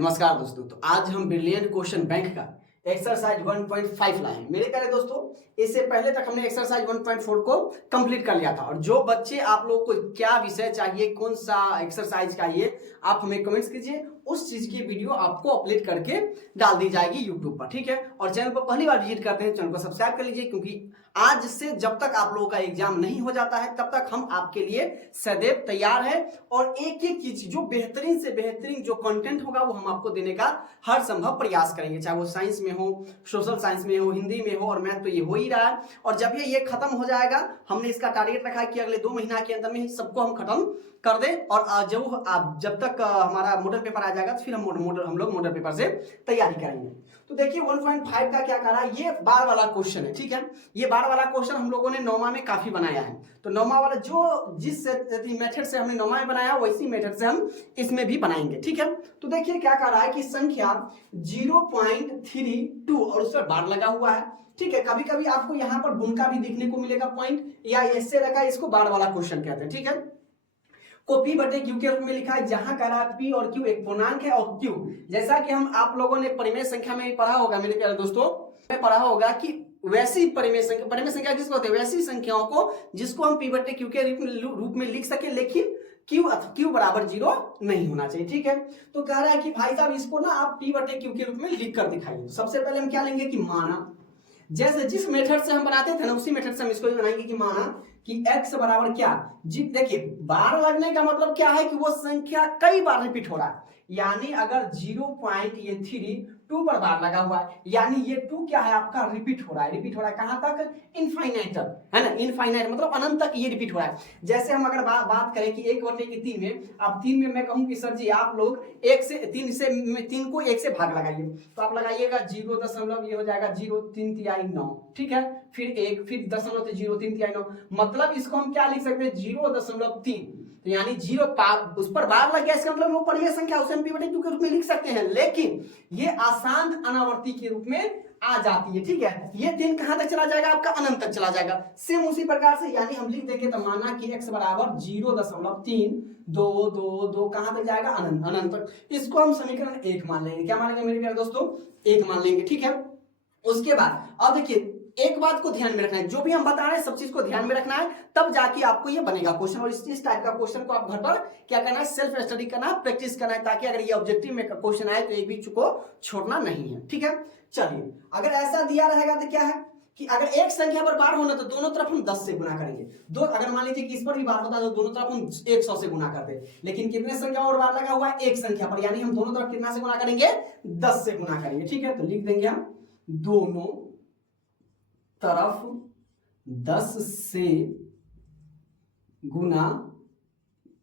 नमस्कार दोस्तों। तो आज हम ब्रिलियंट क्वेश्चन बैंक का एक्सरसाइज 1.5 लाए हैं। मेरे प्यारे दोस्तों, इससे पहले तक हमने एक्सरसाइज 1.4 को कंप्लीट कर लिया था। और जो बच्चे आप लोगों को क्या विषय चाहिए, कौन सा एक्सरसाइज चाहिए, आप हमें कमेंट्स कीजिए। उस चीज की वीडियो आपको अपलोड करके डाल दी जाएगी यूट्यूब पर, ठीक है। और चैनल पर पहली बार विजिट करते हैं, चैनल को सब्सक्राइब कर लीजिए, क्योंकि आज से जब तक आप लोगों का एग्जाम नहीं हो जाता है तब तक हम आपके लिए सदैव तैयार हैं। और एक एक चीज जो बेहतरीन से बेहतरीन जो कंटेंट होगा वो हम आपको देने का हर संभव प्रयास करेंगे, चाहे वो साइंस में हो, सोशल साइंस में हो, हिंदी में हो और मैथ, तो ये हो ही रहा है। और जब ये खत्म हो जाएगा, हमने इसका टारगेट रखा है कि अगले 2 महीना के अंदर में सबको हम खत्म कर दें। और जब तक हमारा मॉडल पेपर आ जाएगा तो फिर हम लोग मॉडल पेपर से तैयारी करेंगे। तो देखिए 1.5 का क्या कर रहा है, ये बार वाला क्वेश्चन है, ठीक है। ये बार वाला क्वेश्चन हम लोगों ने 9वां में काफी बनाया है। तो 9वां वाला जिस मेथड से हमने 9वां में बनाया वैसी मेथड से हम इसमें भी बनाएंगे, ठीक है। तो देखिए क्या कर रहा है कि संख्या 0.32 और उस पर बार लगा हुआ है, ठीक है। कभी कभी आपको यहाँ पर बुन का भी देखने को मिलेगा पॉइंट, या ऐसे रखा, इसको बार वाला क्वेश्चन कहते हैं, ठीक है। को P बटे Q के रूप में लिखा है, जहां कह रहा है P और Q एक पूर्णांक है और Q, जैसा कि हम आप लोगों ने परिमेय संख्या में भी पढ़ा होगा मेरे प्यारे दोस्तों, में पढ़ा होगा कि वैसी परिमेय संख्या किसको होते हैं, वैसी संख्याओं को जिसको हम P बटे Q के रूप में लिख सके, लेकिन Q बराबर 0 नहीं होना चाहिए, ठीक है। तो कह रहा है कि भाई साहब इसको ना आप P बटे Q के रूप में लिख कर दिखाइए। सबसे पहले हम क्या लेंगे कि माना, जैसे जिस मेथड से हम बनाते थे ना उसी मेथड से हम इसको भी बनाएंगे कि माना कि x बराबर क्या, जी देखिए बार लगने का मतलब क्या है कि वो संख्या कई बार रिपीट हो रहा है। यानी अगर 0.32 पर बार लगा हुआ है, यानी ये 2 क्या है आपका रिपीट हो रहा है। रिपीट हो रहा है कहां तक, इनफाइनाइट तक, है ना। इनफाइनाइट मतलब अनंत तक ये रिपीट हो रहा है। जैसे हम अगर बात करें कि 1 बटे 3 में, अब 3 में मैं कहूं कि सर जी आप लोग 3 को 1 से भाग लगाइए, तो आप लगाइएगा 0 ये हो जाएगा 0.339, ठीक है। फिर 1, फिर 0.039, मतलब इसको हम क्या लिख सकते हैं 0.3, तो यानी 0 उस पर बार लग गया, इसका मतलब वो परिमेय संख्या उसे हम P बटे Q के रूप में लिख सकते हैं, लेकिन ये आसान अनावर्ती के रूप में आ जाती है, ठीक है। ये 3 कहां तक चला जाएगा, आपका अनंत तक चला जाएगा। सेम उसी प्रकार से यानी हम लिख देंगे, तो माना कि x बराबर 0.322 कहां तक जाएगा, अनंत तक। इसको हम समीकरण 1 मान लेंगे। क्या मानेंगे मेरे प्यारे दोस्तों, 1 मान लेंगे, ठीक है। उसके बाद अब देखिए एक बात को ध्यान में रखना है, जो भी हम बता रहे हैं सब चीज को ध्यान में रखना है, तब जाके आपको ये बनेगा क्वेश्चन। और इस टाइप का क्वेश्चन को आप घर पर क्या करना है, सेल्फ स्टडी करना है, प्रैक्टिस करना है, ताकि अगर ये ऑब्जेक्टिव में क्वेश्चन आए तो एक भी को छोड़ना नहीं है, ठीक है। चलिए अगर ऐसा दिया रहेगा तो क्या है कि अगर एक संख्या पर बार होना तो दोनों तरफ हम 10 से गुना करेंगे। अगर मान लीजिए कि इस पर भी बार होता है तो दोनों तरफ हम 100 से गुना करते हैं, लेकिन कितने संख्या और बार लगा हुआ है, एक संख्या पर, यानी हम दोनों तरफ कितना से गुना करेंगे, 10 से गुना करेंगे, ठीक है। तो लिख देंगे हम दोनों तरफ 10 से गुना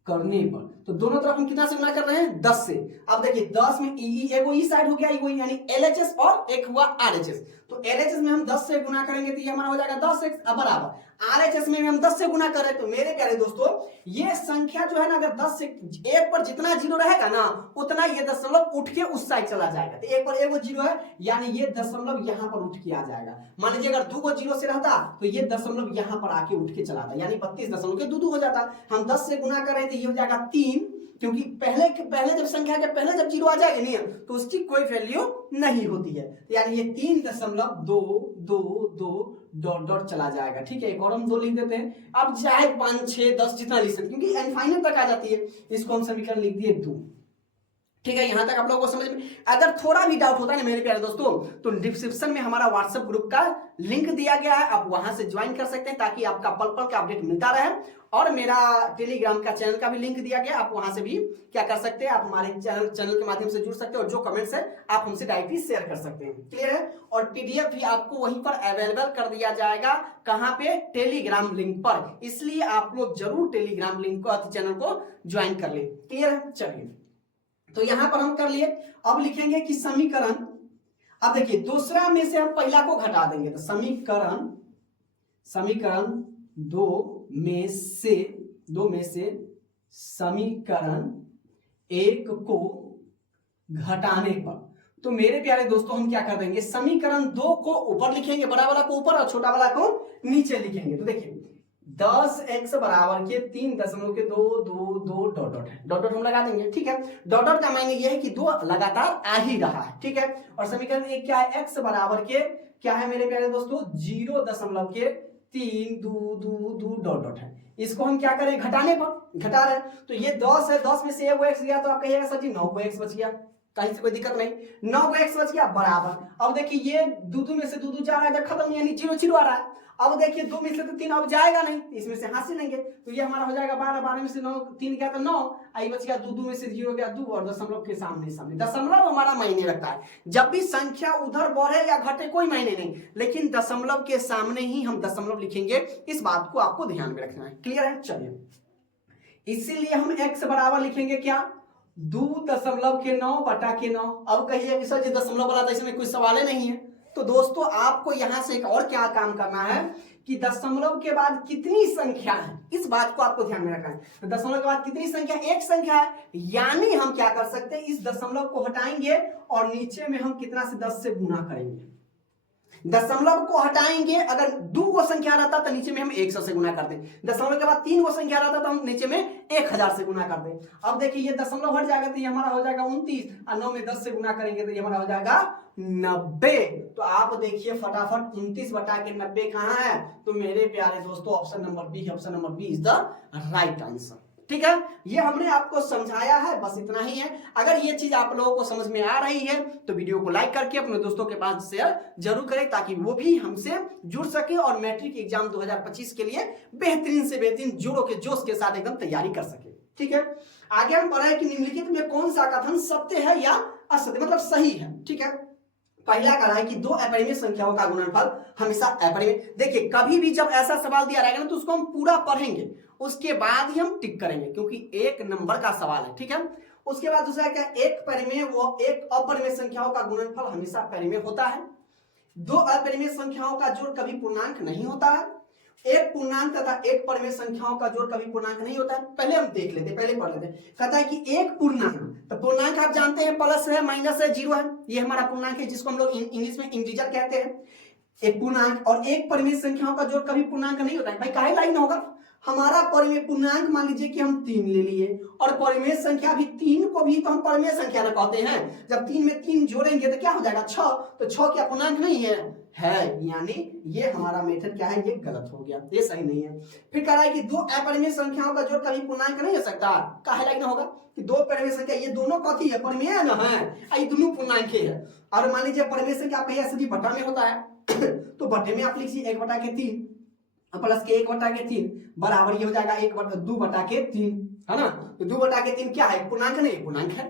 करने पर, तो दोनों तरफ हम कितना से गुना कर रहे हैं, 10 से। अब देखिए 10 में एगो ई साइड हो गया, यानी LHS और एक हुआ RHS। तो LHS में हम 10 से गुना करेंगे तो ये हमारा हो जाएगा 10x बराबर, RHS में हम 10 से गुना कर रहे हैं। तो मेरे प्यारे दोस्तों ये संख्या जो है ना, अगर 10 से 1 पर जितना 0 रहेगा ना उतना ये दशमलव उठ के उस साइड चला जाएगा। तो 1 पर एगो 0 है, यानी ये दशमलव यहां पर उठ के आ जाएगा। मान लीजिए अगर 2 को 0 से रहता तो ये दशमलव यहां पर आके उठ के चला आता, यानी 32.2 हो जाता। हम 10 से गुना कर रहे थे, ये हो जाएगा 3, क्योंकि पहले जब संख्या के पहले जब 0 आ जाएगी नहीं तो उसकी कोई वैल्यू नहीं होती है, यानी ये 3.222 चला जाएगा, ठीक है। एक और हम 2 लिख देते हैं। अब चाहे 5, 6, 10 जितना लिख सकते, क्योंकि इनफाइनाइट तक आ जाती है। इसको हम समीकरण लिख दिए 2, ठीक है। यहां तक आप लोगों को समझ में, अगर थोड़ा भी डाउट होता है ना मेरे प्यारे दोस्तों, तो डिस्क्रिप्शन में हमारा व्हाट्सएप ग्रुप का लिंक दिया गया है, आप वहां से ज्वाइन कर सकते हैं, ताकि आपका पल पल का अपडेट मिलता रहे। और मेरा टेलीग्राम का चैनल का भी लिंक दिया गया, आप वहां से भी क्या कर सकते हैं, आप हमारे चैनल के माध्यम से जुड़ सकते हैं, और जो कमेंट्स है आप हमसे डायरेक्टली शेयर कर सकते हैं, क्लियर है। और PDF भी आपको वहीं पर अवेलेबल कर दिया जाएगा, कहां पे, टेलीग्राम लिंक पर। इसलिए आप लोग जरूर टेलीग्राम लिंक को, चैनल को ज्वाइन कर ले, क्लियर है। चलिए तो यहां पर हम कर लिए। अब लिखेंगे कि समीकरण, अब देखिए दूसरा में से हम पहला को घटा देंगे, तो समीकरण 2 में से समीकरण 1 को घटाने पर, तो मेरे प्यारे दोस्तों हम क्या कर देंगे, समीकरण 2 को ऊपर लिखेंगे, बड़ा वाला को ऊपर और छोटा वाला को नीचे लिखेंगे। तो देखिए 10x बराबर के 3.222 डॉट डॉट है, डॉट डॉट हम लगा देंगे, ठीक है। डॉट डॉट का मायने ये है कि दो लगातार आ ही रहा है, ठीक है। और समीकरण एक क्या है, x बराबर के क्या है मेरे प्यारे दोस्तों, 0.3222 डॉट डॉट है। इसको हम क्या करें, घटाने पर घटा रहे हैं, तो ये 10 है, 10 में से वो x गया तो आप कहिएगा सर जी 9 को x बच गया, कहीं से कोई दिक्कत नहीं, 9 को x बच गया बराबर। अब देखिए ये दो में से दो जा रहा है, खत्म, यानी 0 0 आ रहा है। अब देखिए 2 में से तो 3 अब जाएगा नहीं, इसमें से हाथ से लेंगे, तो ये हमारा हो जाएगा 12, 12 में से 9 3 गया तो 9, आई बच गया 2 में से 0 गया 2, और दशमलव के सामने सामने। दशमलव हमारा मायने रखता है, जब भी संख्या उधर बढ़े या घटे कोई मायने नहीं, लेकिन दशमलव के सामने ही हम दशमलव लिखेंगे, इस बात को आपको ध्यान में रखना है। क्लियर है, चलिए इसीलिए हम x बराबर लिखेंगे क्या, 2.9 बटा के 9। अब कहिए कि सर जी दशमलव वाला तो इसमें कोई सवाल ही नहीं है, तो दोस्तों आपको यहां से एक और क्या काम करना है कि दशमलव के बाद कितनी संख्या है, इस बात को आपको ध्यान में रखना है। तो दशमलव के बाद कितनी संख्या, एक संख्या है, यानी हम क्या कर सकते हैं, इस दशमलव को हटाएंगे और नीचे में हम कितना से 10 से गुना करेंगे। दशमलव को हटाएंगे, अगर 2 को संख्या रहता तो नीचे में हम 100 से गुना कर दें, दशमलव के बाद 3 को संख्या रहता तो हम नीचे में 1000 से गुना कर दें। अब देखिए ये दशमलव हट जाएगा तो ये हमारा हो जाएगा 29, और 9 में 10 से गुना करेंगे तो ये हमारा हो जाएगा 90। तो आप देखिए फटाफट 29 बटा के 90 कहां है, तो मेरे प्यारे दोस्तों option number B, option number B is the right answer. ठीक है, ये हमने आपको समझाया है, बस इतना ही है। अगर ये चीज आप लोगों को समझ में आ रही है तो वीडियो को लाइक करके अपने दोस्तों के पास शेयर जरूर करें, ताकि वो भी हमसे जुड़ सके और मैट्रिक एग्जाम 2025 के लिए बेहतरीन से बेहतरीन जोरों के जोश के साथ एकदम तैयारी कर सके। ठीक है, आगे हम पढ़ा है कि निम्नलिखित में कौन सा कथन सत्य है या असत्य, मतलब सही है। ठीक है, पहला कहा है कि दो अपरिमेय संख्याओं का गुणनफल हमेशा अपरिमेय। देखिए कभी भी जब ऐसा सवाल दिया रहेगा ना तो उसको हम पूरा पढ़ेंगे, उसके बाद ही हम टिक करेंगे, क्योंकि एक नंबर का सवाल है। ठीक है, उसके बाद दूसरा क्या, एक परिमेय व एक अपरिमेय संख्याओं का गुणनफल हमेशा परिमेय होता है। दो अपरिमेय संख्याओं का जोड़ कभी पूर्णांक नहीं होता है। एक पूर्णांक तथा एक परिमेय संख्याओं का जोड़ कभी पूर्णांक नहीं होता है। पहले हम देख लेते, पहले पढ़ लेते। कहता है कि एक पूर्णांक, तो पूर्णांक आप जानते हैं प्लस है, माइनस है, जीरो है, ये हमारा पूर्णांक है जिसको हम लोग इंग्लिश में इंटीजर कहते हैं। एक पूर्णांक और एक परिमेय संख्याओं का जोड़ कभी पूर्णांक नहीं होता है। भाई काहे लाइन होगा, हमारा परिमेय पूर्णांक मान लीजिए कि हम 3 ले लिए, और परिमेय संख्या भी 3 को भी तो हम परिमेय संख्या ना कहते हैं। जब 3 में 3 जोड़ेंगे तो क्या हो जाएगा 6, तो 6 क्या पूर्णांक नहीं है, यानी ये हमारा मेथड क्या है, ये गलत हो गया, ये सही नहीं है। फिर कह रहा है कि दो अपरिमेय संख्याओं का जोड़ कभी पूर्णांक नहीं हो सकता। काहे लाइन होगा कि दो परिमेय संख्या, ये दोनों कथी है, परिमेय ना है, ये दोनों पूर्णांक है। और मान लीजिए परिमेय संख्या आप ऐसे भी बटा में होता है तो बटे में आप लिखिए 1/3 प्लस के 1/3 बराबर ये हो जाएगा 2/3, है ना। तो 2/3 क्या है, पूर्णांक नहीं, पूर्णांक है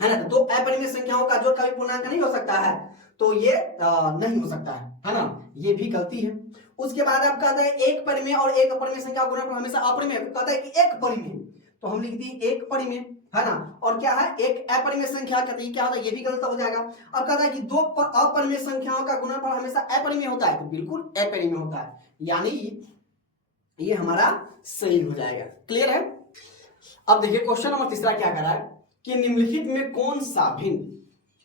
ना। तो दो अपरिमेय संख्याओं का जोड़ कभी पूर्णांक नहीं हो सकता है, तो ये नहीं हो सकता है ना, ये भी गलती है। उसके बाद आप कहते हैं एक परिमेय और एक अपरिमेय संख्या का गुणनफल हमेशा अपरिमेय। कहता है कि एक परिमेय, तो हम लिख दिए एक परिमेय, है ना। और क्या है, एक अपरिमेय संख्या, कहते हैं क्या होता है, ये भी गलत हो जाएगा। अब कहता है कि दो अपरिमेय संख्याओं का गुणनफल हमेशा अपरिमेय होता है, तो बिल्कुल अपरिमेय होता है, यानी ये हमारा सही हो जाएगा। क्लियर है। अब देखिए क्वेश्चन नंबर तीसरा क्या कर रहा है कि निम्नलिखित में कौन सा भिन्न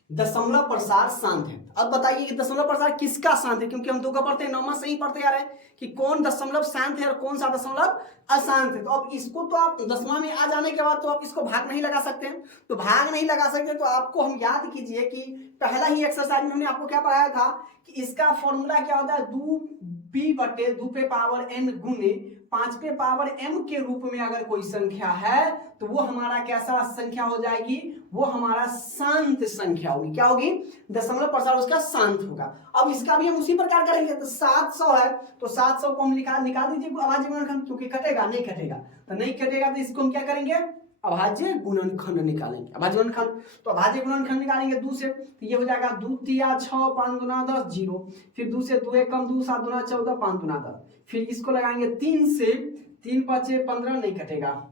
दशमलव प्रसार शांत है। अब बताइए कि दशमलव प्रसार किसका शांत है, क्योंकि हम 2 का पढ़ते हैं, 9वां से ही पढ़ते आ रहे हैं कि कौन दशमलव शांत है और कौन सा दशमलव अशांत है। तो अब इसको तो आप 10वां में आ जाने के बाद तो आप इसको भाग नहीं लगा सकते हैं, तो भाग नहीं लगा सकते तो आपको हम याद कीजिए कि पहला ही एक्सरसाइज में हमने आपको क्या पढ़ाया था कि इसका फॉर्मूला क्या होता है, 2b/2 पे पावर n गुने 5 पे पावर m के रूप में अगर कोई संख्या है तो वो हमारा कैसा संख्या हो जाएगी, वो हमारा शांत संख्या होगी। क्या होगी, दशमलव प्रसार उसका शांत होगा। अब इसका भी हम उसी प्रकार करेंगे, तो 700 है तो 700 को हम निकाल दीजिए अभाज्य गुणनखंड, क्योंकि कटेगा नहीं, कटेगा तो नहीं कटेगा, तो इसको हम क्या करेंगे, अभाज्य गुणनखंड निकालेंगे। अभाज्य गुणनखंड, तो अभाज्य गुणनखंड निकालेंगे 2 से, तो ये हो जाएगा 2 3 6 5 दूना 10 0, फिर 2 से 2 1 कम 2 7 दूना 14 5 दूना 10, फिर इसको लगाएंगे 3 से, 3 5 15 नहीं कटेगा,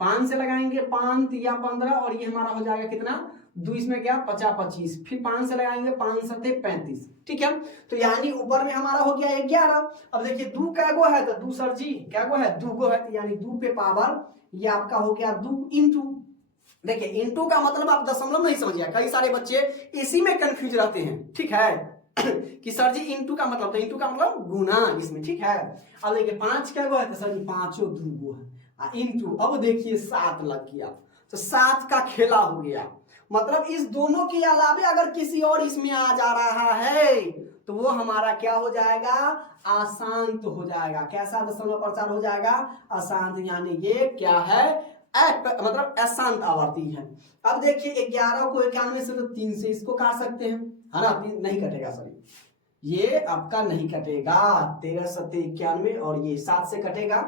5 से लगाएंगे 5 या 15 और ये हमारा हो जाएगा कितना, 2 इसमें गया 50 25, फिर 5 से लगाएंगे 5 7 35। ठीक है, तो यानी ऊपर में हमारा हो गया 11। अब देखिए 2 क्या गो है, तो 2 सर जी क्या गो है, 2 गो है, तो यानी 2 पे पावर ये आपका हो गया 2 इंटू। देखिए इंटू का मतलब आप दशमलव नहीं समझिए, कई सारे बच्चे इसी में कंफ्यूज रहते हैं। ठीक है, कि सर जी इंटू का मतलब, तो इंटू का मतलब गुना इसमें, ठीक है। अब देखिए 5 क्या गो है, तो सर जी 5 2 है इंटू, अब देखिए 7 लग गया, तो 7 का खेला हो गया। मतलब इस दोनों के अलावे अगर किसी और इसमें आ जा रहा है तो वो हमारा क्या हो जाएगा, अशांत हो जाएगा। कैसा दशमलव प्रचार हो जाएगा, अशांत, यानी ये क्या है, मतलब अशांत आवर्ती है। अब देखिए 11 को 91 से तो 3 से इसको काट सकते हैं, है ना, 3 नहीं कटेगा, सॉरी ये आपका नहीं कटेगा, 13 7 91 और ये 7 से कटेगा,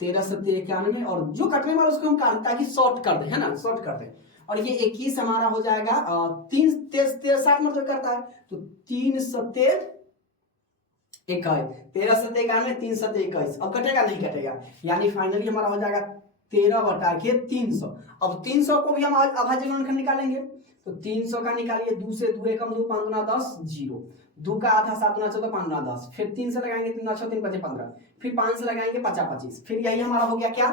13 7 91 और जो कटने वाला उसको हम काट ताकि शॉर्ट कर दे, है ना, शॉर्ट कर दे। और ये 21 हमारा हो जाएगा 3 13 7 मतलब करता है, तो 3 7 21, 13 7 91 3 7 21, अब कटेगा नहीं कटेगा, यानी फाइनली हमारा हो जाएगा 13 बटा के 300। अब 300 को भी हम अभाज्य गुणनखंड निकालेंगे, तो 300 का निकालिए, 2 से 2 एकम 2 5 गुना 10 0, 2 का आधा 7 गुना 14 5 गुना 10, फिर 3 से लगाएंगे 3 6 3 5 15, फिर 5 से लगाएंगे 50 25, फिर यही हमारा हो गया क्या,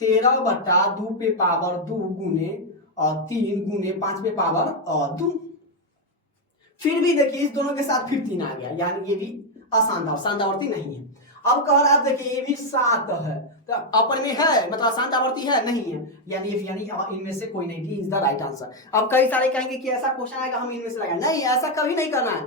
13 बटा 2 पे पावर 2 गुने और 3 गुने 5 पे पावर 2। फिर भी देखिए इस दोनों के साथ फिर 3 आ गया, यानी ये भी अशांत आवर्ती नहीं है। अब कह रहा है देखिए ये भी 7 है, तो अपन में है मतलब अशांत आवर्ती है नहीं है, यानी इनमें से कोई नहीं, D is the right answer. अब कई सारे कहेंगे कि ऐसा क्वेश्चन आएगा हम इनमें से लगाएंगे, नहीं ऐसा कभी नहीं करना है,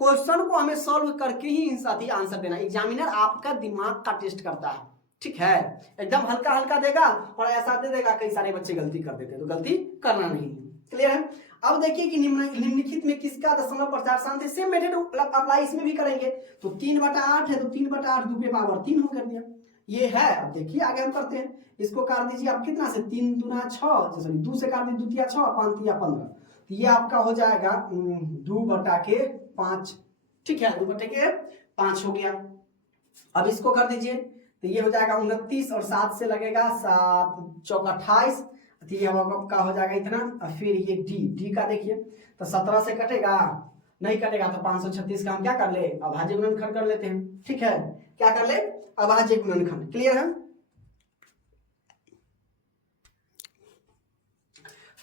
क्वेश्चन को हमें सॉल्व करके ही साथ ही आंसर देना। एग्जामिनर आपका दिमाग का टेस्ट करता है, ठीक है, एकदम हल्का हल्का देगा और ऐसा दे देगा, कई सारे बच्चे गलती कर देते हैं, तो गलती करना नहीं, क्लियर है। अब देखिए कि निम्नलिखित में किसका दशमलव प्रचार शांत है, सेम मेथड अप्लाई इसमें भी करेंगे, तो 3 बटा 8 है, तो 3 बटा 8 2 पे पावर 3 हो कर दिया, ये है। अब देखिए आगे हम करते हैं, इसको काट दीजिए आप कितना से, 3 दूना 6, सॉरी 2 से काट दीजिए, 2 तिया 6 5 तिया 15, तो ये आपका हो जाएगा 2 बटा के 5, ठीक है, 2 बटे के 5 हो गया। अब इसको कर दीजिए, तो ये हो जाएगा 29 और 7 से लगेगा 7 चौक 28, तो ये का हो जाएगा इतना। और फिर ये डी का देखिए, तो 17 से कटेगा नहीं कटेगा, तो 536 का हम क्या कर ले, अभाज्य गुणनखंड कर लेते हैं, ठीक है, क्या कर ले, अभाज्य गुणनखंड, क्लियर है।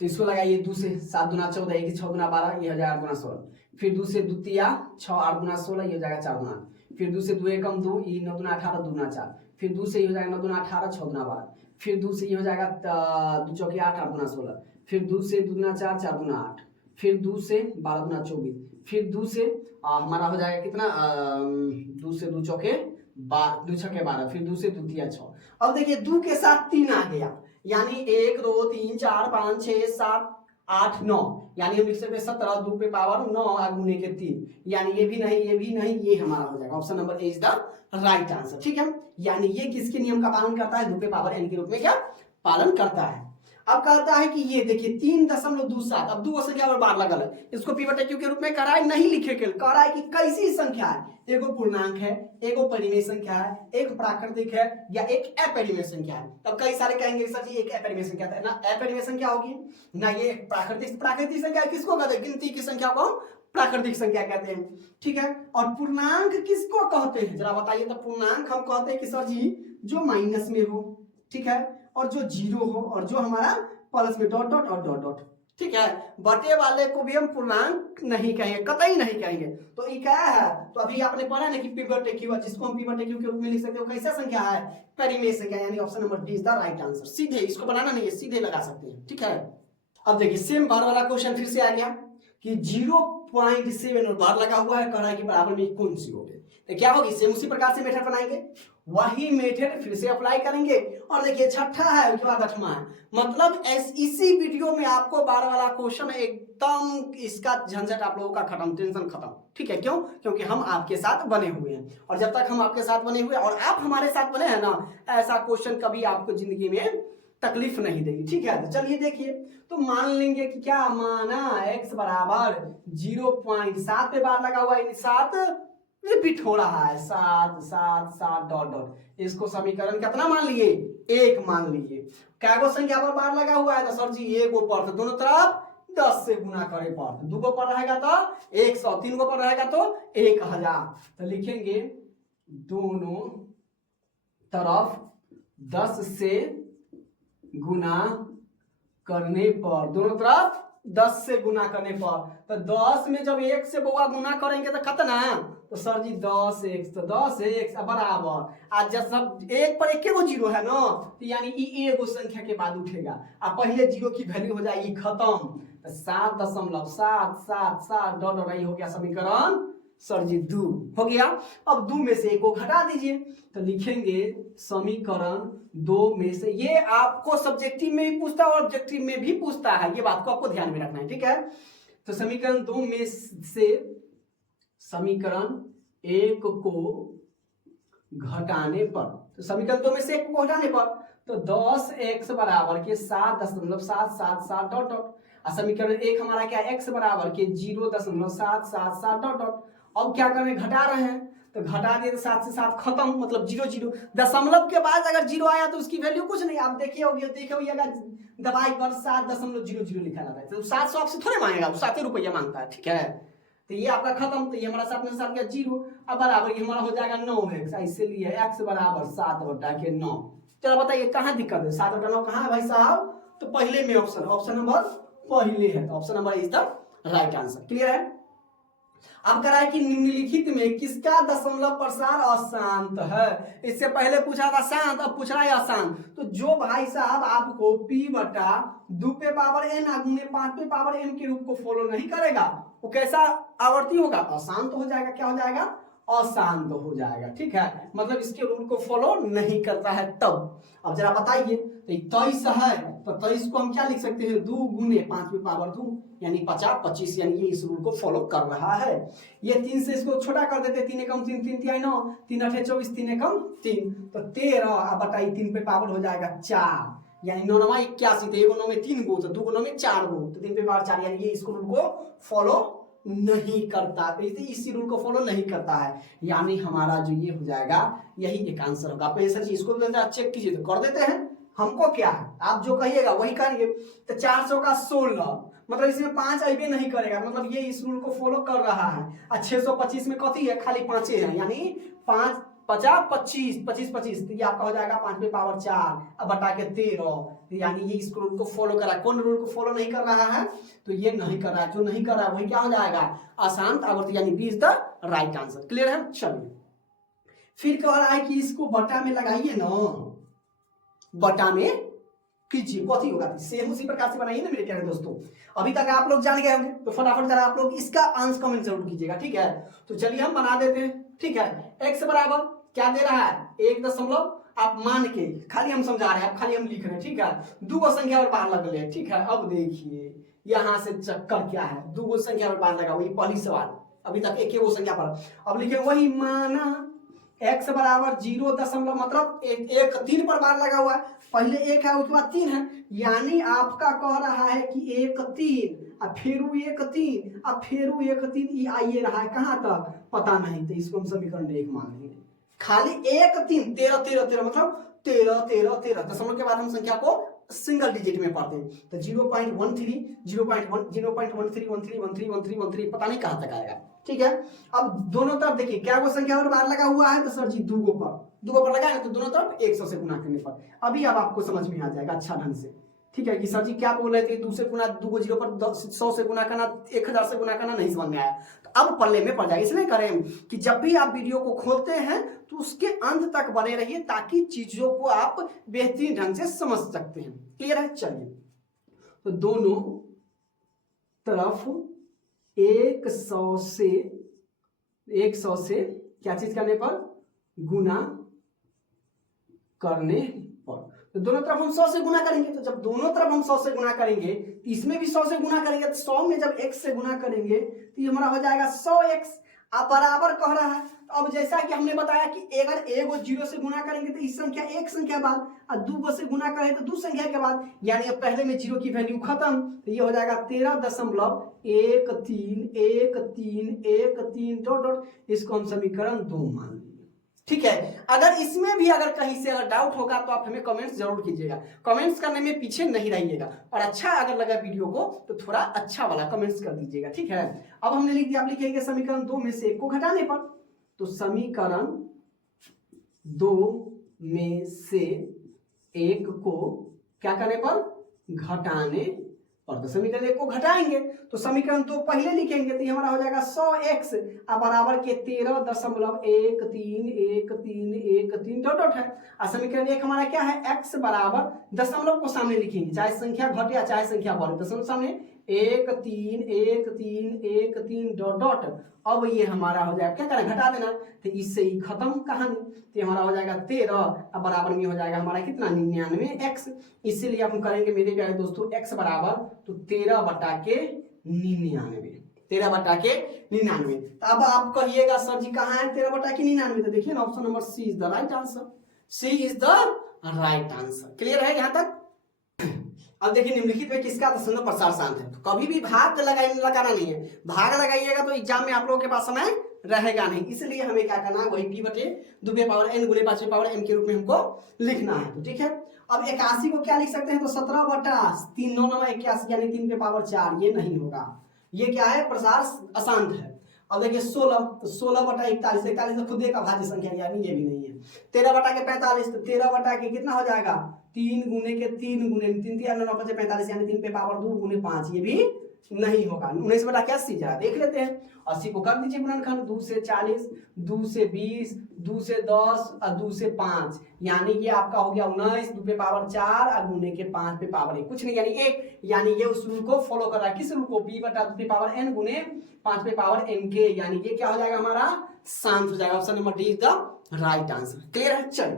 तो इसको लगाइए, 2 से 7 गुना 14, 1 6 गुना 12, ये हो जाएगा 8 गुना 16, फिर 2 से 2 तिया 6 8 गुना 16, ये हो जाएगा 4 गुना, फिर 2 से 2 एकम 2, ये 9 गुना 18 2 गुना 4, फिर 2 से ये हो जाएगा 9 गुना 18 6 गुना 12, फिर 2 से ये हो जाएगा 2 चौके 8 8 गुना 16, फिर 2 से 2 गुना 4 4 गुना 8, फिर 2 से 12 गुना 24, फिर 2 से हमारा हो जाएगा कितना 2 से 2 चौके 2 छके 12, फिर 2 से 2 तिया 6। अब देखिए 2 के साथ 3 आ गया, यानी 1 2 3 4 5 6 7 8 9, यानी हम लिख सकते 17 2 पे पावर 9 गुने के 3, यानी ये भी नहीं ये भी नहीं, ये हमारा हो जाएगा option number A is the right answer, ठीक है। यानी ये किसके नियम का पालन करता है, 2 पे पावर n के रूप में क्या पालन करता है। अब कहता है कि ये देखिए 3.27, अब 2 संख्या और बार लगल है, इसको पी बटा क्यू के रूप में कह रहा है, नहीं लिखे के कह रहा है कि कैसी संख्या है, एगो पूर्णांक है, एगो परिमेय संख्या है, एक प्राकृतिक है या एक अपरिमेय संख्या है। तब कई सारे कहेंगे सर जी एक अपरिमेय संख्या है ना, अपरिमेय संख्या होगी ना, ये प्राकृतिक संख्या किसको कहते हैं, गिनती की संख्या को हम प्राकृतिक संख्या कहते हैं, ठीक है। और पूर्णांक किसको कहते हैं जरा बताइए, तो पूर्णांक हम कहते हैं कि सर जी जो माइनस में हो, ठीक है, और जो जीरो हो, और जो हमारा प्लस में डॉट डॉट और डॉट डॉट, ठीक है। बटे वाले को भी हम पूर्णांक नहीं कहेंगे, कतई नहीं कहेंगे। तो ये क्या है, तो अभी आपने पढ़ा ना कि पी बटे क्यू, जिसको हम पी बटे क्यू के रूप में लिख सकते हो, कैसा संख्या है, परिमेय संख्या, यानी option number D is the right answer. सीधे इसको बनाना नहीं है, सीधे लगा सकते हैं, ठीक है। अब देखिए सेम बार वाला क्वेश्चन फिर से आ गया कि 0.7 और बार लगा हुआ है, कह रहा है कि बराबर में कौन सी होगी, तो क्या होगी, सेम उसी प्रकार से मेथड बनाएंगे, वही मेथड फिर से अप्लाई करेंगे। और देखिए छठा है उसके बाद 8वां है, मतलब इसी वीडियो में आपको बार वाला क्वेश्चन एकदम इसका झंझट आप लोगों का खत्म, टेंशन खत्म, ठीक है। क्यों, क्योंकि हम आपके साथ बने हुए हैं, और जब तक हम आपके साथ बने हुए और आप हमारे साथ बने हैं ना, ऐसा क्वेश्चन कभी आपको जिंदगी में तकलीफ नहीं देगी, ठीक है। तो चलिए देखिए, तो मान लेंगे कि क्या माना x बराबर 0.7 पे बार लगा हुआ है, 7 रिपीट हो रहा है, 7 7 7 डॉट डॉट, इसको समीकरण कितना मान लिए, 1 मान लीजिए। क्या गो संख्या पर बार लगा हुआ है, तो सर जी 1 पर, दोनों तरफ 10 से गुना करे पर, 2 पर रहेगा तो 100, 3 पर रहेगा तो 1000, तो लिखेंगे दोनों तरफ 10 से गुना करने पर, दोनों तरफ 10 से गुना करने पर, तो 10 में जब 1 से बउआ गुना करेंगे तो कितना, तो सर जी 10x, तो 10x बराबर आज जब सब एक पर एक जीरो है ना, तो यानी ये एगो संख्या के बाद उठेगा, अब पहले जीरो की वैल्यू हो जाएगी खत्म, तो 7.777 डॉट डॉट, हो गया समीकरण सर जी 2 हो गया। अब 2 में से 1 को घटा दीजिए, तो लिखेंगे समीकरण 2 में से, ये आपको सब्जेक्टिव में भी पूछता है और ऑब्जेक्टिव में भी पूछता है, ये बात को आपको ध्यान में रखना है, ठीक है। तो समीकरण 2 में से समीकरण 1 को घटाने पर, तो समीकरण 2 में से 1 को घटाने पर, तो 10x बराबर के 7.777 डॉट डॉट, और समीकरण 1 हमारा क्या है, x बराबर के 0.777 डॉट डॉट। अब क्या कर रहे हैं, घटा रहे हैं, तो घटा दिए तो 7 से 7 खत्म, मतलब 0 0, दशमलव के बाद अगर 0 आया तो उसकी वैल्यू कुछ नहीं, आप देखिए अगर दवाई पर 7.00 लिखा रहता है, तो 700 आपसे थोड़े मांगेगा, 7 रुपया मांगता है, ठीक है। तो ये आपका खत्म, तो ये हमारा 7 में से 7 गया 0, अब बराबर ये हमारा हो जाएगा 9x, इसीलिए x बराबर 7/9। चलो बताइए कहाँ दिक्कत है, 7/9 कहाँ है भाई साहब, तो पहले में ऑप्शन नंबर पहले है, तो option number is the right answer. Clear है। अब करा है कि निम्नलिखित में किसका दशमलव प्रसार अशांत है, इससे पहले पूछा था शांत, अब पूछ रहा है अशांत, तो जो भाई साहब आपको p/2 पे पावर n गुने 5 पे पावर m के रूप को फॉलो नहीं करेगा, वो कैसा आवर्ती होगा, अशांत हो जाएगा, क्या हो जाएगा, अशांत हो जाएगा, ठीक है, मतलब इसके रूल को फॉलो नहीं करता है तब। अब जरा बताइए, तो 23 है, तो 23 को हम क्या लिख सकते हैं, 2 गुने 5 पे पावर 2 यानी 50 25, यानी ये इस रूल को फॉलो कर रहा है। ये 3 से इसको छोटा कर देते, 3 एकम 3 3 3 9 3 8 24 3 एकम 3, तो 13, अब बताइए 3 पे पावर हो जाएगा 4, यानी 9 9 81, तो 1 9 में 3 गो, तो 2 9 में 4 गो, तो 3 पे पावर 4, यानी ये इस रूल को फॉलो नहीं करता, इसी रूल को फॉलो नहीं करता है, यानी हमारा जो ये हो जाएगा यही एक आंसर होगा। आप सर इसको भी चेक कीजिए, तो कर देते हैं, हमको क्या है आप जो कहिएगा वही करेंगे। तो 400 का 16, मतलब इसमें 5 अबे नहीं करेगा, मतलब ये इस रूल को फॉलो कर रहा है। और 625 में कथी है, खाली 5 है, यानी 5 50 25 25 25, तो ये आपका हो जाएगा 5 पे पावर 4 अब बटा के 13, यानी ये इस रूल को फॉलो कर रहा है। कौन रूल को फॉलो नहीं कर रहा है, तो ये नहीं कर रहा है, जो नहीं कर रहा है वही क्या हो जाएगा, अशांत आवर्ती, यानी B is the right answer. Clear है। चलिए फिर कह रहा है कि इसको बटा में लगाइए ना, बटा में कीजिए, कथी होगा, सेम उसी प्रकार से बनाइए ना मेरे प्यारे दोस्तों। अभी तक आप लोग जान गए होंगे, तो फटाफट जरा आप लोग इसका आंसर कमेंट जरूर कीजिएगा, ठीक है। तो चलिए हम बना देते हैं, ठीक है। x बराबर क्या दे रहा है, 1 आप मान के खाली हम समझा रहे हैं, खाली हम लिख रहे हैं, ठीक है। 2 गो संख्या और बाहर लग ले, ठीक है। अब देखिए यहां से चक्कर क्या है, 2 गो संख्या और बाहर लगा, वही पहली सवाल, अभी तक एक ही वो संख्या पर। अब लिखे वही माना x बराबर 0 दशमलव, मतलब एक 3 पर बार लगा हुआ है, पहले 1 है उसके बाद 3 है, यानी आपका कह रहा है कि 1 3 और फिर 1 3 और फिर 1 3, ये आइए रहा है कहां तक पता नहीं, तो इसको हम समीकरण 1 मान लेंगे। खाली 1 3 13 13 13, मतलब 13 13 13 दशमलव के बाद हम संख्या को सिंगल डिजिट में पढ़ते हैं, तो 0.13 0.1 0.13 13 13 13 13, पता नहीं कहां तक आएगा, ठीक है। अब दोनों तरफ देखिए क्या वो संख्या और बाहर लगा हुआ है, तो सर जी 2 गो पर लगा है, तो दोनों तरफ 100 से गुना करने पर, अभी अब आपको समझ में आ जाएगा अच्छा ढंग से, ठीक है। कि सर जी क्या बोल रहे थे, 2 से गुना 2 को 0 पर 100 से गुना करना, 1000 से गुना करना नहीं समझ में आया, तो अब पल्ले में पड़ जाएगा। इसलिए करें कि जब भी आप वीडियो को खोलते हैं तो उसके अंत तक बने रहिए, ताकि चीजों को आप बेहतरीन ढंग से समझ सकते हैं। क्लियर है। चलिए तो दोनों तरफ 100 से क्या चीज करने पर, गुना करने पर, तो दोनों तरफ हम 100 से गुना करेंगे, तो जब दोनों तरफ हम 100 से गुना करेंगे, तो इसमें भी 100 से गुना करेंगे, तो 100 में जब x से गुना करेंगे तो ये हमारा हो जाएगा 100x, अब बराबर कह रहा है। तो अब जैसा कि हमने बताया कि अगर 1 को 0 से गुना करेंगे तो इस संख्या 1 संख्या बाद, और 2 को से गुना करें तो 2 संख्या के बाद, यानी अब पहले में 0 की वैल्यू खत्म, तो ये हो जाएगा 13.131313 डॉट डॉट, इसको हम समीकरण 2 मान लेंगे, ठीक है। अगर इसमें भी अगर कहीं से अगर डाउट होगा तो आप हमें कमेंट्स जरूर कीजिएगा, कमेंट्स करने में पीछे नहीं रहिएगा, और अच्छा अगर लगा वीडियो को तो थोड़ा अच्छा वाला कमेंट्स कर दीजिएगा, ठीक है। अब हमने लिख दिया, आप लिखेंगे समीकरण 2 में से 1 को घटाने पर, तो समीकरण 2 में से 1 को क्या करने पर, घटाने और तो समीकरण 1 को घटाएंगे तो समीकरण 2 पहले लिखेंगे तो ये हमारा हो जाएगा 100x बराबर के 13.1313 डॉट डॉट है। और समीकरण 1 हमारा क्या है, x बराबर दशमलव को सामने लिखेंगे, चाहे संख्या घटे या चाहे संख्या बढ़े, दशमलव सामने 131313 डॉट डॉट। अब ये हमारा हो जाएगा, क्या करना, घटा देना, तो इससे ही खत्म कहानी। तो हमारा हो जाएगा 13 अब बराबर में हो जाएगा हमारा कितना 99x। इसीलिए हम करेंगे मेरे प्यारे दोस्तों x बराबर तो 13/99, 13/99। अब आप कहिएगा सर जी कहाँ है 13/99, तो देखिए ना option number C is the right answer, C is the right answer. Clear है यहाँ तक? अब देखिए निम्नलिखित में किसका दशमलव प्रसार शांत है। तो कभी भी भाग लगाना नहीं है, भाग लगाइएगा तो एग्जाम में आप लोगों के पास समय रहेगा नहीं, इसलिए हमें क्या करना है, वही p बटे 2 पावर n गुणे 5 पावर m के रूप में हमको लिखना है। तो ठीक है, अब 81 को क्या लिख सकते हैं, तो 17/3 9 81 यानी 3 पे पावर 4, ये नहीं होगा, ये क्या है, प्रसार अशांत है। अब देखिए 16, तो 16/41, 41 तो खुद एक अभाज्य संख्या यानी ये भी नहीं है। 13/45, तो 13 कितना हो जाएगा, 3 गुने 3 3 9 5 45 यानी 3 पे पावर 2 गुने 5, ये भी नहीं होगा। 19/80 जरा देख लेते हैं, 80 को कर दीजिए गुणनखंड, 2 से 40, 2 से 20, 2 से 10 और 2 से 5, यानी ये आपका हो गया 19, 2 पे पावर 4 और गुने के 5 पे पावर 1, कुछ नहीं यानी 1, यानी ये उस रूल को फॉलो कर रहा है। किस रूल को, p बटा 2 पे पावर n गुने 5 पे पावर m के, यानी ये क्या हो जाएगा हमारा शांत हो जाएगा। Option number D is the right answer. Clear है? चलिए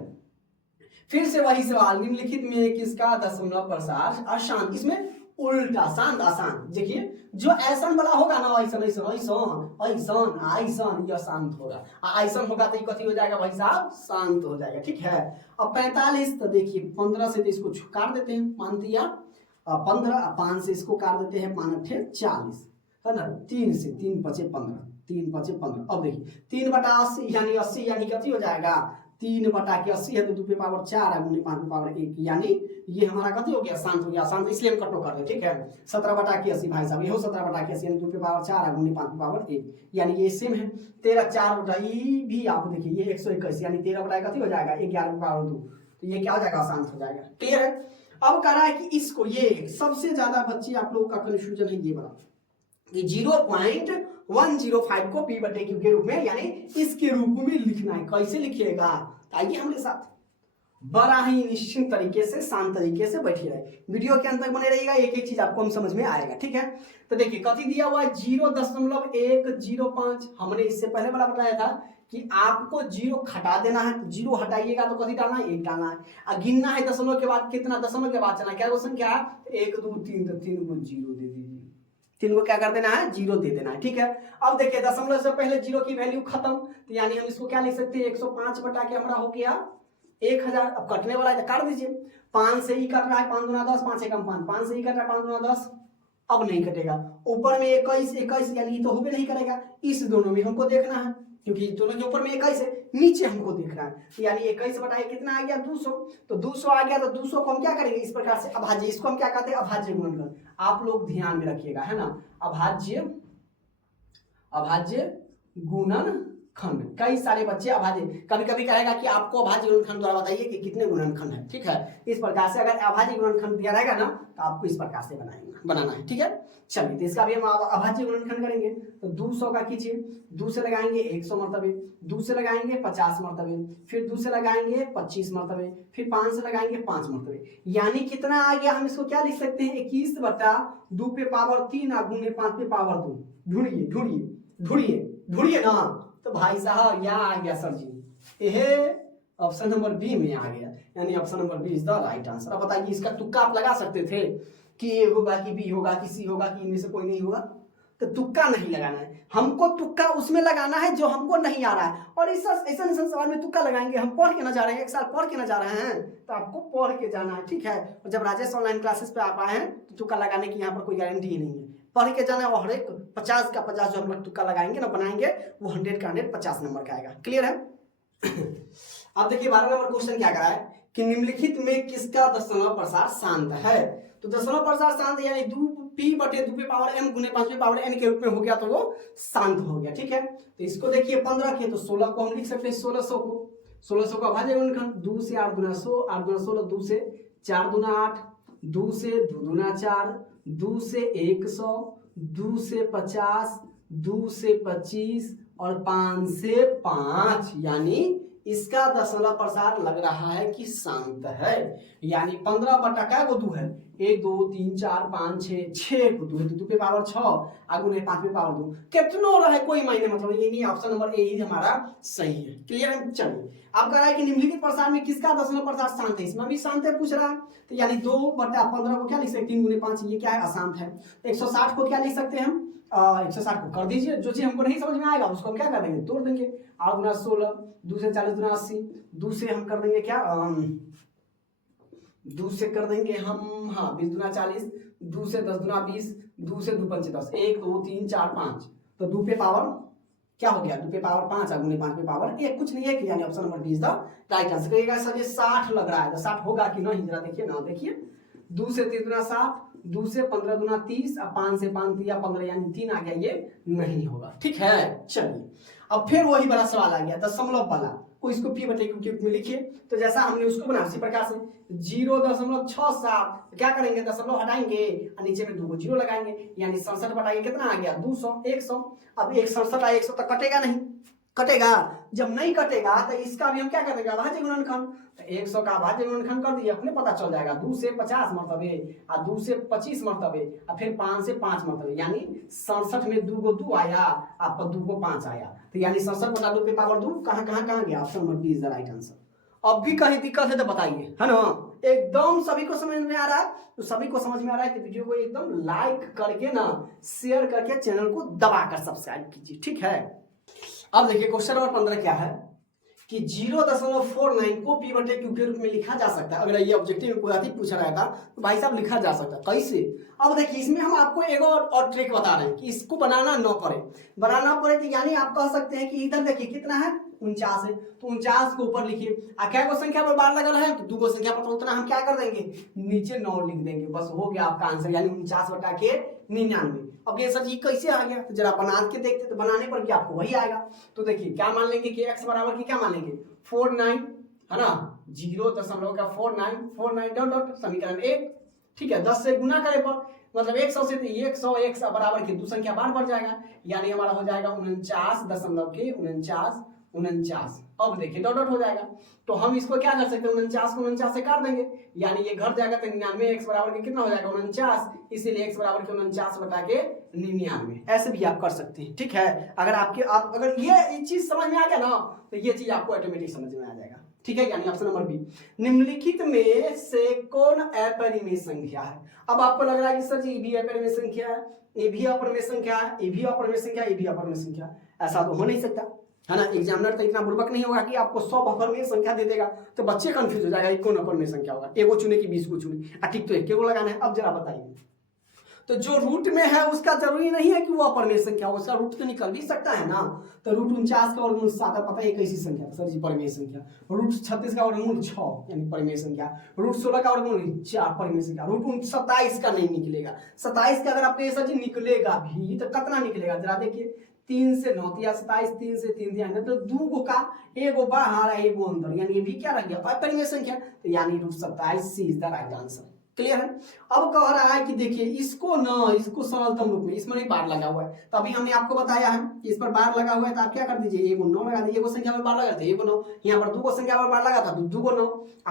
फिर से वही सवाल, निम्नलिखित में किसका दशमलव प्रसार अशांत, इसमें उल्टा शांत अशांत। देखिए जो ऐसा वाला होगा ना, ऐसा ऐसा ऐसा ऐसा ऐसा ये शांत होगा, ऐसा होगा तो कथी हो जाएगा भाई साहब, शांत हो जाएगा। ठीक है, अब 45, तो देखिए 15 से तो इसको काट देते हैं, मान दिया 15, 5 से इसको काट देते हैं, 5 8 40 है ना, 3 से 3 5 15, 3 5 15। अब देखिए 3/80 यानी 80 यानी कथी हो जाएगा, 3/80 है तो 2 पे पावर 4 है गुने 5 पे पावर 1, यानी ये हमारा कथी हो गया, शांत हो गया। शांत इसलिए हम कटो कर रहे हैं। ठीक है, 17/80 भाई साहब, ये हो 17/80 यानी 2 पे पावर 4 है गुने 5 पे पावर 1, यानी ये सेम है। 13 4 भी आप देखिए ये 121 यानी 13 कथी हो जाएगा 11 पे पावर 2, तो ये क्या हो जाएगा, शांत हो जाएगा। क्लियर है? अब कह रहा है कि इसको, ये सबसे ज्यादा बच्चे आप लोगों का कंफ्यूजन है ये बड़ा, कि 0.105 को p बटे q के रूप में यानी इसके रूप में लिखना है। कैसे लिखिएगा, आइए हमारे साथ, बड़ा ही निश्चित तरीके से शांत तरीके से बैठिए रहे, वीडियो के अंत तक बने रहिएगा, एक एक चीज आपको हम समझ में आएगा। ठीक है, तो देखिए कथी दिया हुआ है 0.105, हमने इससे पहले वाला बताया था कि आपको 0 हटा देना है, 0 हटाइएगा तो कथी डालना है, 1 डालना है, और गिनना है दशमलव के बाद, कितना दशमलव के बाद चलना है, क्या वो संख्या 1 2 3, तो 3 को 0 दे दीजिए, 3 को क्या कर देना है, 0 दे देना है। ठीक है, अब देखिए दशमलव से पहले 0 की वैल्यू खत्म, तो यानी हम इसको क्या लिख सकते हैं, 105 बटा के हमारा हो गया 1000। अब कटने वाला है काट दीजिए, 5 से ही कट रहा है, 5 दूना 10, 5 एकम 5, 5 से ही कट रहा है, 5 दूना 10, अब नहीं कटेगा। ऊपर में 21 21 यानी तो होबे नहीं करेगा, इस दोनों में हमको देखना है, क्योंकि दोनों के ऊपर में 21 है, नीचे हमको देखना है, यानी 21 बटाए कितना आ गया 200, तो 200 आ गया, तो 200 को हम क्या करेंगे, इस प्रकार से अभाज्य, इसको हम क्या कहते हैं, अभाज्य गुणनखंड। आप लोग ध्यान में रखिएगा, है ना, अभाज्य गुणनखंड। कई सारे बच्चे अभाज्य, कभी कभी कहेगा कि आपको अभाज्य गुणनखंड द्वारा बताइए कि कितने गुणनखंड है। ठीक है, इस प्रकार से अगर अभाज्य गुणनखंड दिया रहेगा ना तो आपको इस प्रकार से बनाना है। ठीक है, चलिए तो इसका भी हम अभाज्य गुणनखंड करेंगे, तो 200 का कीजिए, 2 से लगाएंगे 100 मरतबे, 2 से लगाएंगे 50 मरतबे, फिर 2 से लगाएंगे 25 मरतबे, फिर 5 से लगाएंगे 5 मरतबे, यानी कितना आ गया, हम इसको क्या लिख सकते हैं, 21 बटा 2 पे पावर 3 गुने 5 पे पावर 2। ढूंढिए ना, तो भाई साहब यहाँ आ गया सर जी, यह ऑप्शन नंबर बी में आ गया, यानी option number B is the right answer. अब बताइए इसका तुक्का आप लगा सकते थे कि ए होगा कि बी होगा कि सी होगा कि इनमें से कोई नहीं होगा, तो तुक्का नहीं लगाना है, हमको तुक्का उसमें लगाना है जो हमको नहीं आ रहा है। और इस ऐसा सवाल में तुक्का लगाएंगे, हम पढ़ के ना जा रहे हैं, एक साल पढ़ के ना जा रहे हैं, तो आपको पढ़ के जाना है। ठीक है, और जब राजेश ऑनलाइन क्लासेस पे आप आए हैं तो तुक्का लगाने की यहाँ पर कोई गारंटी ही नहीं है, पढ़ के जाना है। और हर एक 50 का 50 जो हम लोग तुक्का लगाएंगे ना बनाएंगे, वो 100 का 100 50 नंबर का आएगा। क्लियर है? अब देखिए 12 नंबर क्वेश्चन क्या करा है कि निम्नलिखित में किसका दशमलव प्रसार शांत है। तो दशमलव प्रसार शांत यानी 2p बटे 2 पे पावर m गुने 5 पे पावर n के रूप में हो गया, तो वो शांत हो गया। ठीक है, तो इसको देखिए 15 के, तो 16 को हम लिख सकते हैं 1600 को, 1600 का अभाज्य गुणनखंड, 2 से 8 दूना 100, 8 दूना 16, 2 से 4 दूना 8, 2 से 2 दूना 4, 2 से 100, 2 से 50, 2 से 25 और 5 से 5, यानी इसका दशमलव प्रसार लग रहा है कि शांत है। यानी 15 बटा क्या को 2 है, 1 2 3 4 5 6 को 2 है, 2 पे पावर 6 आगू ने 5 पे पावर 2 कितना रहे कोई मायने मतलब ये नहीं, ऑप्शन नंबर ए ही हमारा सही है। क्लियर है। चलिए अब कह रहा है कि निम्नलिखित प्रसार में किसका दशमलव प्रसार शांत है, इसमें भी शांत है पूछ रहा है। तो यानी 2 बटा 15 को क्या लिख सकते हैं, 3 गुने 5 ये क्या है अशांत है। 160 को क्या लिख सकते हैं हम, 160 को कर दीजिए, जो चीज हमको नहीं समझ में आएगा उसको हम क्या कर देंगे, तोड़ देंगे। 8 गुना 16, 2 से 40 गुना 80, 2 से हम कर देंगे क्या 2 से कर देंगे हम, हाँ 20 गुना 40, 2 से 10 गुना 20, 2 से 2 पंचे 10, 1 2 3 4 5, तो 2 पे पावर क्या हो गया, 2 पे पावर 5 गुने 5 पे पावर 1, कुछ नहीं है, यानी option number B is the right answer. कहिएगा सर ये 60 लग रहा है, तो 60 होगा कि नहीं जरा देखिए ना, देखिए 2 से 3 गुना 7, 2 से 15 गुना 30, अब 5 से 5 दिया 15, यानी 3 आ गया, ये नहीं होगा। ठीक है। चलिए अब फिर वही बड़ा सवाल आ गया दशमलव वाला, को इसको पी बटे क्यू में लिखिए। तो जैसा हमने उसको बनाया उसी प्रकार से 0.67 क्या करेंगे, दशमलव हटाएंगे और नीचे में 2 को 0 लगाएंगे, यानी 67 बटाइए कितना आ गया 200, 100। अब 167 आ 100 तक कटेगा नहीं, कटेगा, जब नहीं कटेगा तो इसका भी हम क्या करेंगे अभाज्य गुणनखंड, तो 100 का अभाज्य गुणनखंड कर दिए, अपने पता चल जाएगा 2 से 50 मरतबे और 2 से 25 मरतबे और फिर 5 से 5 मरतबे, यानी 67 में 2 को 2 आया और 2 को 5 आया, तो यानी 67 बटा 2 पे पावर 2 कहाँ गया, option number B is the right answer. अब भी कहीं दिक्कत है तो बताइए, है ना, एकदम सभी को समझ में आ रहा है, तो सभी को समझ में आ रहा है तो वीडियो को एकदम लाइक करके ना शेयर करके चैनल को दबाकर सब्सक्राइब कीजिए। ठीक है। अब देखिए क्वेश्चन नंबर 15 क्या है कि 0.49 को पी बटे क्यू के रूप में लिखा जा सकता है। अगर ये ऑब्जेक्टिव में पूरा पूछा रहा था तो भाई साहब लिखा जा सकता है कैसे। अब देखिए इसमें हम आपको एक और ट्रिक बता रहे हैं कि इसको बनाना न पड़े, तो यानी आप कह सकते हैं कि इधर देखिए कितना है 49 है, तो 49 को ऊपर लिखिए, क्या को संख्या पर बार लगल है तो 2 को संख्या पर, तो उतना हम क्या कर देंगे नीचे 9 लिख देंगे, बस हो गया आपका आंसर, यानी 49 बटा के 99। अब ये सर जी कैसे आ गया, तो जरा बना के देखते, तो बनाने पर भी आपको वही आएगा। तो देखिए क्या मान लेंगे कि x बराबर की क्या मान लेंगे 49, है ना, 0.49 डॉट डॉट समीकरण 1। ठीक है, 10 से गुना करे पर मतलब 100 से 100 बराबर की 2 संख्या बार बढ़ जाएगा, यानी हमारा हो जाएगा 49.49। अब देखिए डॉट डॉट हो जाएगा, तो हम इसको क्या कर सकते हैं 49 को 49 से काट देंगे, यानी ये घट जाएगा, तो 99 x बराबर के कितना हो जाएगा 49, इसीलिए x बराबर के 49 बटा के 99। ऐसे भी आप कर सकते हैं। ठीक है, अगर आप अगर ये चीज समझ में आ गया ना तो ये चीज आपको ऑटोमेटिक समझ में आ जाएगा। ठीक है, यानी ऑप्शन नंबर बी, निम्नलिखित में से कौन अपरिमेय संख्या है। अब आपको लग रहा है कि सर जी ये भी अपरिमेय संख्या है, ये भी अपरिमेय संख्या है, ये भी अपरिमेय संख्या, ये भी अपरिमेय संख्या, ऐसा तो हो नहीं सकता, है ना। एग्जामिनर तो इतना बुर्बक नहीं होगा कि आपको 100 अपरिमेय संख्या दे देगा, तो बच्चे कंफ्यूज हो जाएगा कौन अपरिमेय संख्या होगा, एगो चुने कि 20 को चुने, ठीक तो एक को लगाना है। अब जरा बताइए, तो जो रूट में है उसका जरूरी नहीं है कि वो अपरिमेय संख्या हो, उसका रूट तो निकल भी सकता है ना। तो रूट 49 का वर्गमूल 7 पता है कैसी संख्या सर जी परिमेय संख्या, रूट 36 का वर्गमूल 6 यानी परिमेय संख्या, रूट 16 का वर्गमूल 4 परिमेय संख्या, रूट 27 का नहीं निकलेगा। 27 का अगर आपके सर जी निकलेगा भी तो कितना निकलेगा जरा देखिए, 3 से 9 या 27, 3 से 3 दिया तो 2 गो का एगो बाहर है एगो अंदर, यानी ये भी क्या रह गया अपरिमेय संख्या, तो यानी root 27 C is the right answer. Clear है। अब कह रहा है कि देखिए इसको सरलतम रूप में, इसमें नहीं बार लगा हुआ है, तो अभी हमने आपको बताया है कि इस पर बार लगा हुआ है, तो आप क्या कर दीजिए एगो 9 लगा दीजिए, एगो संख्या पर बार लगा दीजिए एगो 9, यहाँ पर 2 को संख्या पर बार लगा था तो 2 को 9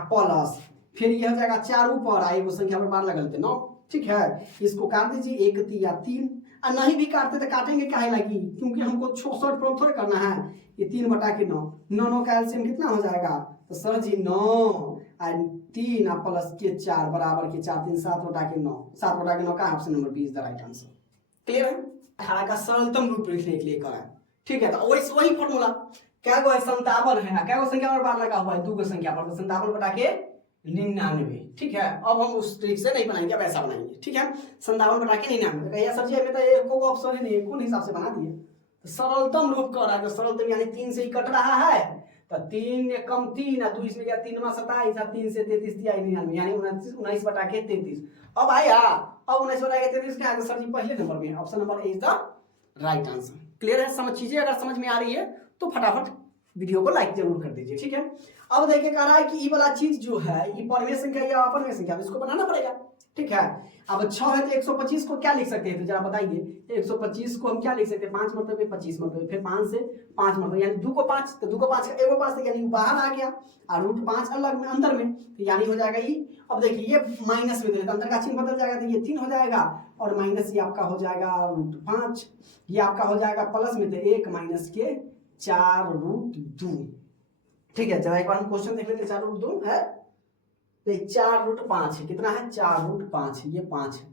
प्लस, फिर यह हो जाएगा 4 ऊपर आए एगो संख्या पर बार लगा लेते 9। ठीक है, इसको काट दीजिए 1 3 या 3, और नहीं भी काटते तो काटेंगे काहे लगी, क्योंकि हमको 66 पर थोड़े करना है, ये 3 बटा के 9, 9 का एलसीएम कितना हो जाएगा, तो सर जी 9 3 प्लस के 4 बराबर के 4 3 7 बटा के 9, 7 बटा के 9 का option number B is the right answer. Clear है, 18 का सरलतम रूप लिखने के लिए करा है। ठीक है, तो वही फॉर्मूला क्या गो है 57 है, क्या गो संख्या पर बार लगा हुआ है 2 को संख्या पर, तो 57 बटा के 99। ठीक है, अब हम उस ट्रिक से नहीं बनाएंगे, अब ऐसा बनाएंगे। ठीक है, 57 बटा के 99, कहिए सर जी हमें तो एक को ऑप्शन ही नहीं है, कौन हिसाब से बना दिए, तो सरलतम रूप कर रहा है, सरलतम यानी 3 से ही कट रहा है, तो 3 कम 3 2 इसमें क्या 3 में 27 3 से 33 दिया 99, यानी 19 बटा के 33। अब आया, अब 19 बटा के 33 क्या है सर जी पहले नंबर में, option number A is the right answer. Clear है, समझ कीजिए, अगर समझ में आ रही है तो फटाफट वीडियो को लाइक जरूर कर दीजिए। ठीक है, अब देखिए कह रहा है कि ये वाला चीज जो है ये परिमेय संख्या या अपरिमेय संख्या, इसको बनाना पड़ेगा। ठीक है। अब 6 है तो 125 को क्या लिख सकते हैं, तो जरा बताइए, 125 को हम क्या लिख सकते हैं, 5 मरतबे 25 मरतबे, फिर 5 से 5 मरतबे, यानी 2 को 5, तो 2 को 5 का 1 को 5, यानी बाहर आ गया, और रूट 5 अलग में अंदर में, तो यानी हो जाएगा ये। अब देखिए ये माइनस में, तो अंदर का चिन्ह बदल जाएगा, तो ये 3 हो जाएगा, और माइनस ये आपका हो जाएगा रूट 5, ये आपका हो जाएगा प्लस में, तो 1 माइनस के 4 रूट 2। ठीक है, जरा एक बार हम क्वेश्चन देख लेते हैं। 4 रूट 2 है, तो 4 रूट 5 है, कितना है, 4 रूट 5 है, ये 5 है,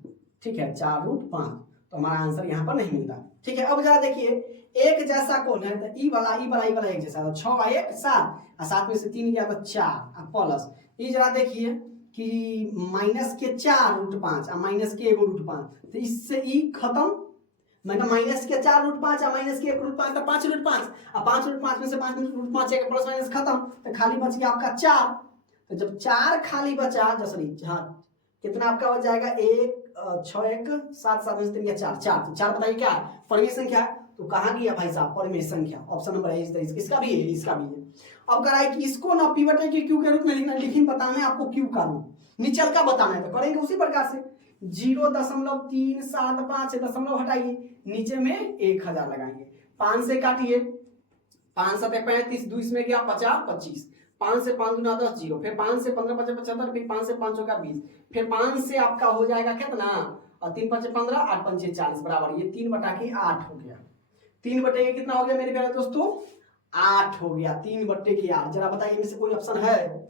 ठीक है, 4 रूट 5, तो हमारा आंसर यहाँ पर नहीं मिलता। ठीक है, अब जरा देखिए, एक जैसा कौन है, तो ई वाला एक जैसा, 6 का 1 7, और 7 में से 3 गया तो 4, प्लस ये जरा देखिए कि माइनस के 4 रूट 5 और माइनस के 1 रूट 5, तो इससे ई खत्म, मतलब माइनस के 4 रूट 5 और माइनस के 1 रूट 5 का 5 रूट 5, और 5 रूट 5 में से 5 रूट 5 है, प्लस माइनस खत्म, तो खाली बच गया आपका 4। तो जब 4 खाली बचा, सॉरी हाँ, कितना आपका बच जाएगा, 1 6 1 7 7 में से 3 4 4, तो 4 बताइए क्या है, परिमेय संख्या है, तो कहाँ गया भाई साहब, परिमेय संख्या, ऑप्शन नंबर है, इसका भी है, इसका भी है। अब कह रहा है कि इसको ना पिवट है कि क्यू के रूप में लिखना, लेकिन बताना है आपको क्यू का रूप, निचल का बताना है, तो करेंगे उसी प्रकार से, 0.375 दशमलव हटाइए, नीचे में 1000 लगाएंगे, 5 से काटिए, 5 7 35, 2 इसमें गया 50 25, 5 से 5 दूना 10 0, फिर 5 से 15 5 75, फिर 5 से 5 का 20, फिर 5 से आपका हो जाएगा कितना, और 3 5 15, 8 5 40 बराबर, ये 3 बटा के 8 हो गया, 3 बटे के कितना हो गया मेरे प्यारे दोस्तों, 8 हो गया, 3 बटे के 8। जरा बताइए इनमें से कोई ऑप्शन है,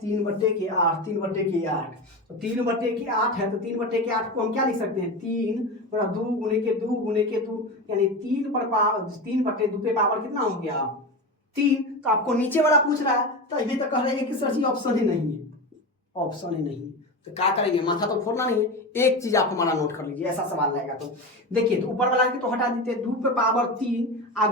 3 बटे के 8, 3 बटे के 8, तो 3 बटे के 8 है, तो 3 बटे के 8 को हम क्या लिख सकते हैं, 3 बड़ा 2 गुने के 2 गुने के 2, यानी 3 पर पावर 3 बटे 2 पे पावर कितना हो गया, 3। तो आपको नीचे वाला पूछ रहा है, तो अभी तक कह रहे हैं कि सर जी ऑप्शन ही नहीं है, ऑप्शन ही नहीं है, तो क्या करेंगे, माथा तो फोड़ना नहीं है, एक चीज आप हमारा नोट कर लीजिए, ऐसा सवाल रहेगा तो देखिए, तो ऊपर वाला तो हटा देते हैं, 2 पे पावर 3,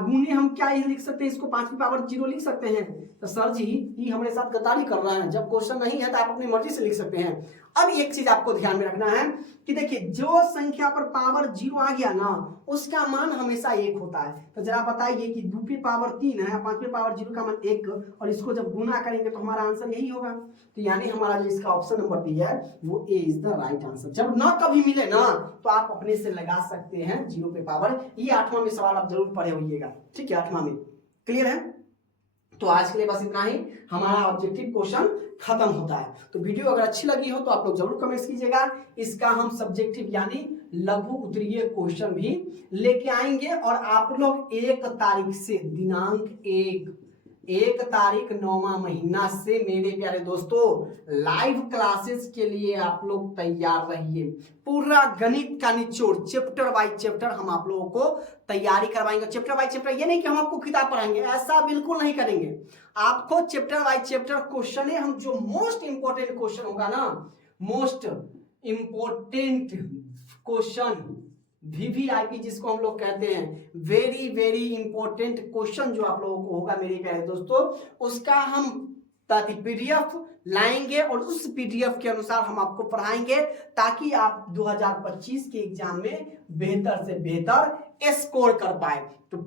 गुने हम क्या ये लिख सकते हैं, इसको 5 पे पावर 0 लिख सकते हैं, तो सर जी ये हमारे साथ गद्दारी कर रहे हैं, जब क्वेश्चन नहीं है तो आप अपनी मर्जी से लिख सकते हैं। अब एक चीज आपको ध्यान में रखना है कि देखिए, जो संख्या पर पावर 0 आ गया ना, उसका मान हमेशा 1 होता है, तो जरा बताइए कि 2 पे पावर 3 है, 5 पे पावर 0 का मान 1, और इसको जब गुना करेंगे तो हमारा आंसर यही होगा, तो यानी हमारा जो इसका ऑप्शन नंबर बी है वो ए इज द राइट आंसर। जब ना कभी मिले ना, तो आप अपने से लगा सकते हैं 0 पे पावर, ये 8वां में सवाल आप जरूर पढ़े होइएगा, ठीक है, 8वां में, क्लियर है। तो आज के लिए बस इतना ही, हमारा ऑब्जेक्टिव क्वेश्चन खत्म होता है। तो वीडियो अगर अच्छी लगी हो तो आप लोग जरूर कमेंट्स कीजिएगा, इसका हम सब्जेक्टिव यानी लघु उत्तरीय क्वेश्चन भी लेके आएंगे, और आप लोग 1 तारीख से, दिनांक 1 तारीख 9वां महीना से मेरे प्यारे दोस्तों लाइव क्लासेस के लिए आप लोग तैयार रहिए। पूरा गणित का निचोड़ चैप्टर बाय चैप्टर हम आप लोगों को तैयारी करवाएंगे। चैप्टर बाय चैप्टर, ये नहीं कि हम आपको किताब पढ़ाएंगे, ऐसा बिल्कुल नहीं करेंगे। आपको चैप्टर बाय चैप्टर क्वेश्चन है, हम जो मोस्ट इंपोर्टेंट क्वेश्चन होगा ना, मोस्ट इंपोर्टेंट क्वेश्चन, VVIP जिसको हम लोग कहते हैं, वेरी वेरी इंपॉर्टेंट क्वेश्चन जो आप लोगों को होगा मेरे प्यारे दोस्तों, उसका हम PDF लाएंगे, और उस PDF के अनुसार हम आपको पढ़ाएंगे, ताकि आप 2025 के एग्जाम में बेहतर से बेहतर स्कोर कर पाए। तो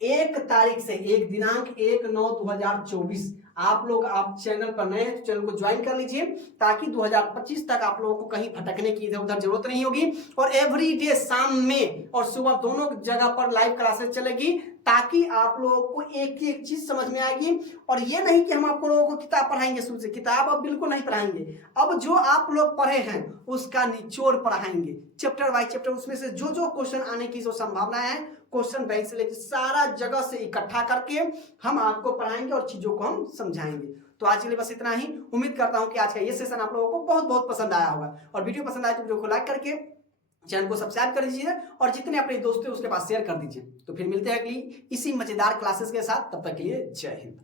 1 तारीख से, 1 दिनांक 1/9/2024 आप लोग, आप चैनल पर नए हैं तो चैनल को ज्वाइन कर लीजिए, ताकि 2025 तक आप लोगों को कहीं भटकने की इधर उधर जरूरत नहीं होगी, और एवरीडे शाम में और सुबह दोनों जगह पर लाइव क्लासेस चलेगी, ताकि आप लोगों को एक एक चीज समझ में आएगी। और ये नहीं कि हम आप लोगों को किताब पढ़ाएंगे शुरू से, किताब अब बिल्कुल नहीं पढ़ाएंगे, अब जो आप लोग पढ़े हैं उसका निचोड़ पढ़ाएंगे, चैप्टर बाय चैप्टर, उसमें से जो जो क्वेश्चन आने की जो संभावना है, क्वेश्चन बैंक से लेकर सारा जगह से इकट्ठा करके हम आपको पढ़ाएंगे और चीजों को हम समझाएंगे। तो आज के लिए बस इतना ही। उम्मीद करता हूं कि आज का ये सेशन आप लोगों को बहुत बहुत पसंद आया होगा, और वीडियो पसंद आए तो वीडियो को लाइक करके चैनल को सब्सक्राइब कर दीजिए, और जितने अपने दोस्त हैं उसके पास शेयर कर दीजिए। तो फिर मिलते हैं अगली इसी मजेदार क्लासेस के साथ, तब तक के लिए जय हिंद।